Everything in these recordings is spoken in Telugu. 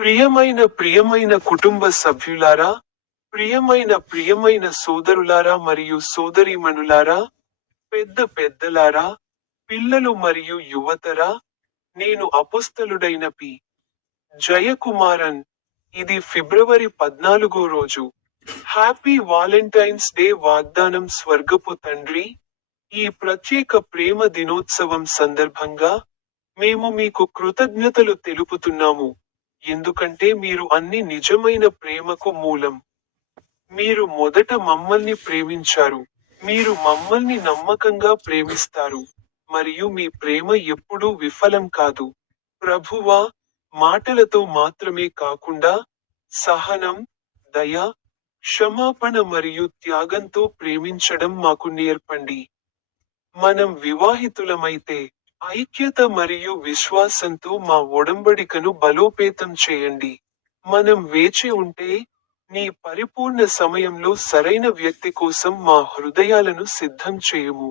ప్రియమైన కుటుంబ సభ్యులారా, ప్రియమైన సోదరులారా మరియు సోదరీమణులారా, పెద్దలారా, పిల్లలు మరియు యువతరా, నేను అపోస్తలుడైన పి. జయకుమారన్. ఇది ఫిబ్రవరి 14 రోజు. హ్యాపీ వాలెంటైన్స్ డే వాగ్దానం స్వర్గపు తండ్రి, ఈ ప్రత్యేక ప్రేమ దినోత్సవం సందర్భంగా, మేము మీకు కృతజ్ఞతలు తెలుపుతున్నాము. ఎందుకంటే మీరు అన్ని నిజమైన ప్రేమకు మూలం. మీరు మొదట మమ్మల్ని ప్రేమించారు. మీరు మమ్మల్ని నమ్మకంగా ప్రేమిస్తారు. మరియు మీ ప్రేమ ఎప్పుడూ విఫలం కాదు. ప్రభువా, మాటలతో మాత్రమే కాకుండా, సహనం, దయ, క్షమాపణ మరియు త్యాగంతో ప్రేమించడం మాకు నేర్పండి. మనం వివాహితులమైతే, ఐక్యత మరియు విశ్వాసంతో మా ఒడంబడికను బలోపేతం చేయండి. మనం వేచి ఉంటే, నీ పరిపూర్ణ సమయంలో సరైన వ్యక్తి కోసం మా హృదయాలను సిద్ధం చేయుము.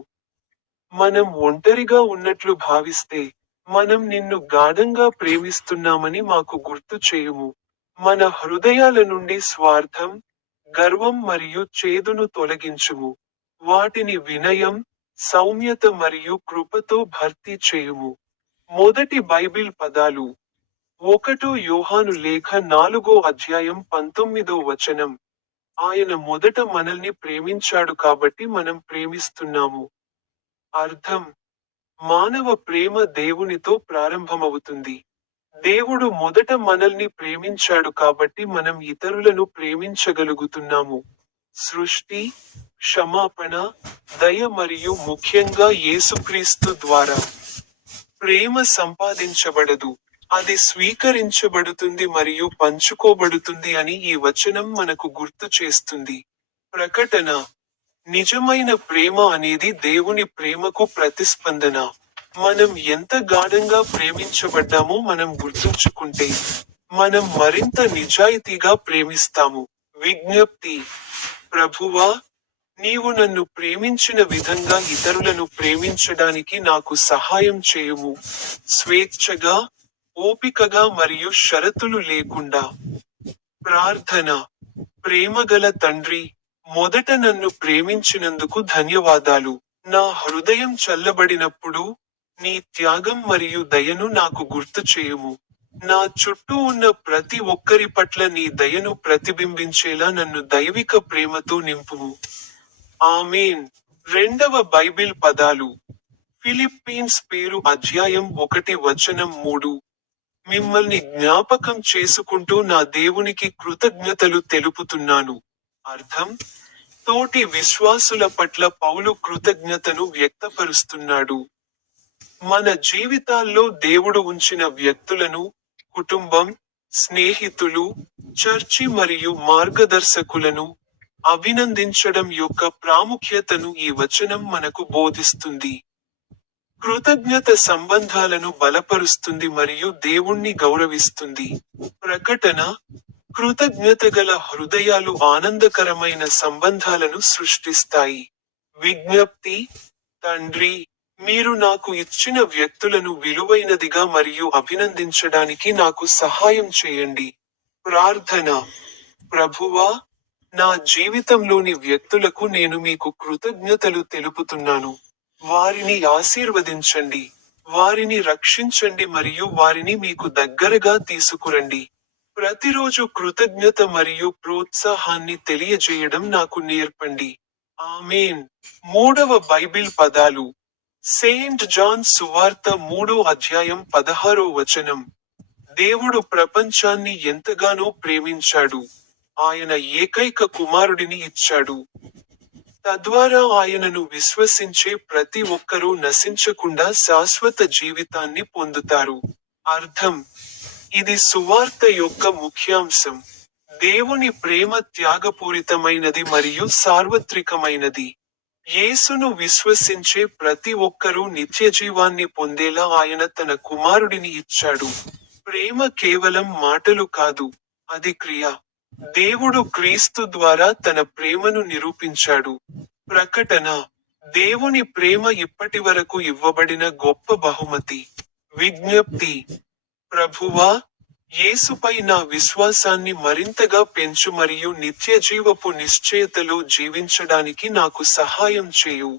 మనం ఒంటరిగా ఉన్నట్లు భావిస్తే, మనం నిన్ను గాఢంగా ప్రేమిస్తున్నామని మాకు గుర్తు చేయుము. మన హృదయాల నుండి స్వార్థం, గర్వం మరియు చేదును తొలగించుము. వాటిని వినయం, సౌమ్యత మరియు కృపతో భర్తీ చేయుము. మొదటి బైబిల్ పదాలు. 1 యోహాను లేఖ 4వ అధ్యాయం 19వ వచనం. ఆయన మొదట మనల్ని ప్రేమించాడు కాబట్టి మనం ప్రేమిస్తున్నాము. అర్థం: మానవ ప్రేమ దేవునితో ప్రారంభమవుతుంది. దేవుడు మొదట మనల్ని ప్రేమించాడు కాబట్టి మనం ఇతరులను ప్రేమించగలుగుతున్నాము. సృష్టి, క్షమాపణ, దయ మరియు ముఖ్యంగా యేసుక్రీస్తు ద్వారా. ప్రేమ సంపాదించబడదు, అది స్వీకరించబడుతుంది మరియు పంచుకోబడుతుంది అని ఈ వచనం మనకు గుర్తు చేస్తుంది. ప్రకటన. నిజమైన ప్రేమ అనేది దేవుని ప్రేమకు ప్రతిస్పందన. మనం ఎంత గాఢంగా ప్రేమించబడ్డామో మనం గుర్తుంచుకుంటే, మనం మరింత నిజాయితీగా ప్రేమిస్తాము. విజ్ఞప్తి. ప్రభువా, నీవు నన్ను ప్రేమించిన విధంగా ఇతరులను ప్రేమించడానికి నాకు సహాయం చేయుము. స్వేచ్ఛగా, ఓపికగా మరియు షరతులు లేకుండా. ప్రార్థన. ప్రేమగల తండ్రి, మొదట నన్ను ప్రేమించినందుకు ధన్యవాదాలు. నా హృదయం చల్లబడినప్పుడు, నీ త్యాగం మరియు దయను నాకు గుర్తు చేయుము. నా చుట్టూ ఉన్న ప్రతి ఒక్కరి పట్ల నీ దయను ప్రతిబింబించేలా నన్ను దైవిక ప్రేమతో నింపుము. ఆమేన్. రెండవ బైబిల్ పదాలు. ఫిలిప్పీన్స్ పేరు అధ్యాయం 1 వచనం 3. మిమ్మల్ని జ్ఞాపకం చేసుకుంటూ నా దేవునికి కృతజ్ఞతలు తెలుపుతున్నాను. అర్థం: తోటి విశ్వాసుల పట్ల పౌలు కృతజ్ఞతను వ్యక్తపరుస్తున్నాడు. మన జీవితాల్లో దేవుడు ఉంచిన వ్యక్తులను, కుటుంబం, స్నేహితులు, చర్చి మరియు మార్గదర్శకులను అభినందించడం యొక్క ప్రాముఖ్యతను ఈ వచనం మనకు బోధిస్తుంది. కృతజ్ఞత సంబంధాలను బలపరుస్తుంది మరియు దేవుణ్ణి గౌరవిస్తుంది. ప్రకటన. కృతజ్ఞతగల హృదయాలు ఆనందకరమైన సంబంధాలను సృష్టిస్తాయి. విజ్ఞప్తి. తండ్రి, మీరు నాకు ఇచ్చిన వ్యక్తులను విలువైనదిగా మరియు అభినందించడానికి నాకు సహాయం చేయండి. ప్రార్థన. ప్రభువా, నా జీవితంలోని వ్యక్తులకు నేను మీకు కృతజ్ఞతలు తెలుపుతున్నాను. వారిని ఆశీర్వదించండి, వారిని రక్షించండి మరియు వారిని మీకు దగ్గరగా తీసుకురండి. ప్రతిరోజు కృతజ్ఞత మరియు ప్రోత్సాహాన్ని తెలియజేయడం నాకు నేర్పండి. ఆమేన్. మూడవ బైబిల్ పదాలు. సెయింట్ జాన్ సువార్త 3వ అధ్యాయం 16వ వచనం. దేవుడు ప్రపంచాన్ని ఎంతగానో ప్రేమించాడు, ఆయన ఏకైక కుమారుడిని ఇచ్చాడు. తద్వారా ఆయనను విశ్వసించే ప్రతి ఒక్కరూ నశించకుండా శాశ్వత జీవితాన్ని పొందుతారు. అర్థం: ఇది సువార్త యొక్క ముఖ్యాంశం. దేవుని ప్రేమ త్యాగపూరితమైనది మరియు సార్వత్రికమైనది. యేసును విశ్వసించే ప్రతి ఒక్కరూ నిత్యజీవాన్ని పొందేలా ఆయన తన కుమారుడిని ఇచ్చాడు. ప్రేమ కేవలం మాటలు కాదు, అది క్రియ. దేవుడు క్రీస్తు ద్వారా తన ప్రేమను నిరూపించాడు. ప్రకటన. దేవుని ప్రేమ ఇప్పటివరకు ఇవ్వబడిన గొప్ప బహుమతి. విజ్ఞప్తి. ప్రభువా, యేసుపై నా విశ్వాసాన్ని మరింతగా పెంచు మరియు నిత్యజీవపు నిశ్చయతలో జీవించడానికి నాకు సహాయం చేయు.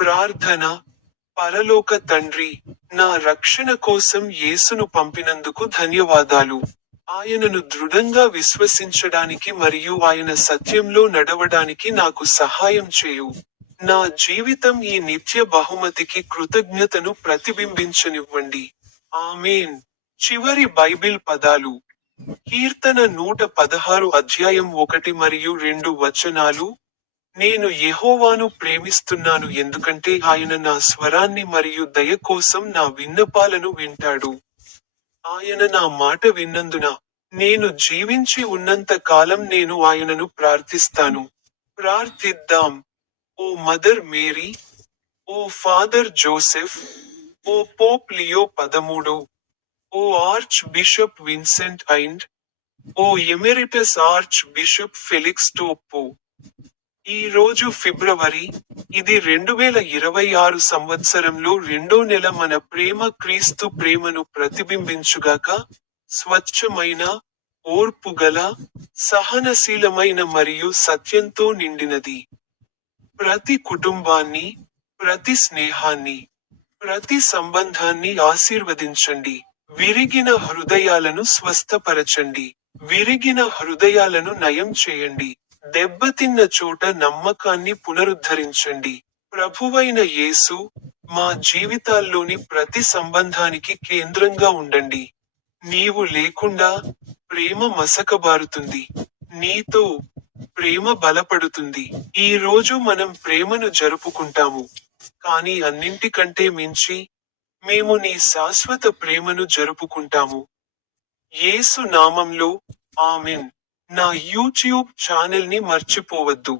ప్రార్థన. పరలోక తండ్రి, నా రక్షణ కోసం యేసును పంపినందుకు ధన్యవాదాలు. ఆయనను దృఢంగా విశ్వసించడానికి మరియు ఆయన సత్యంలో నడవడానికి నాకు సహాయం చేయు. నా జీవితం ఈ నిత్య బహుమతికి కృతజ్ఞతను ప్రతిబింబించనివ్వండి. ఆమేన్. చివరి బైబిల్ పదాలు. కీర్తన 116 అధ్యాయం 1 మరియు 2 వచనాలు. నేను యెహోవాను ప్రేమిస్తున్నాను ఎందుకంటే ఆయన నా స్వరాన్ని మరియు దయ కోసం నా విన్నపాలను వింటాడు. ఆయన నా మాట విన్నందున నేను జీవించి ఉన్నంత కాలం నేను ఆయనను ప్రార్థిస్తాను. ప్రార్థిద్దాం. ఓ మదర్ మేరీ, ఓ ఫాదర్ జోసెఫ్, ఓ పోప్ లియో 13, ఓ ఆర్చ్ బిషప్ విన్సెంట్ ఐండ్, ఓ emeritus archbishop Felix Toppo. ఈ రోజు ఫిబ్రవరి, ఇది 2026 సంవత్సరంలో రెండో నెల. మన ప్రేమ క్రీస్తు ప్రేమను ప్రతిబింబించుగాక. స్వచ్ఛమైన, ఓర్పుగల, సహనశీలమైన మరియు సత్యంతో నిండినది. ప్రతి కుటుంబాన్ని, ప్రతి స్నేహాన్ని, ప్రతి సంబంధాన్ని ఆశీర్వదించండి. విరిగిన హృదయాలను స్వస్థపరచండి. విరిగిన హృదయాలను నయం చేయండి. దెబ్బతిన్న చోట నమ్మకాన్ని పునరుద్ధరించండి. ప్రభువైన యేసు, మా జీవితాల్లోని ప్రతి సంబంధానికి కేంద్రంగా ఉండండి. నీవు లేకుండా ప్రేమ మసకబారుతుంది. నీతో ప్రేమ బలపడుతుంది. ఈ రోజు మనం ప్రేమను జరుపుకుంటాము. కానీ అన్నింటికంటే మించి, మేము నీ శాశ్వత ప్రేమను జరుపుకుంటాము. యేసు నామంలో, ఆమెన్. నా యూట్యూబ్ ఛానెల్ని మర్చిపోవద్దు.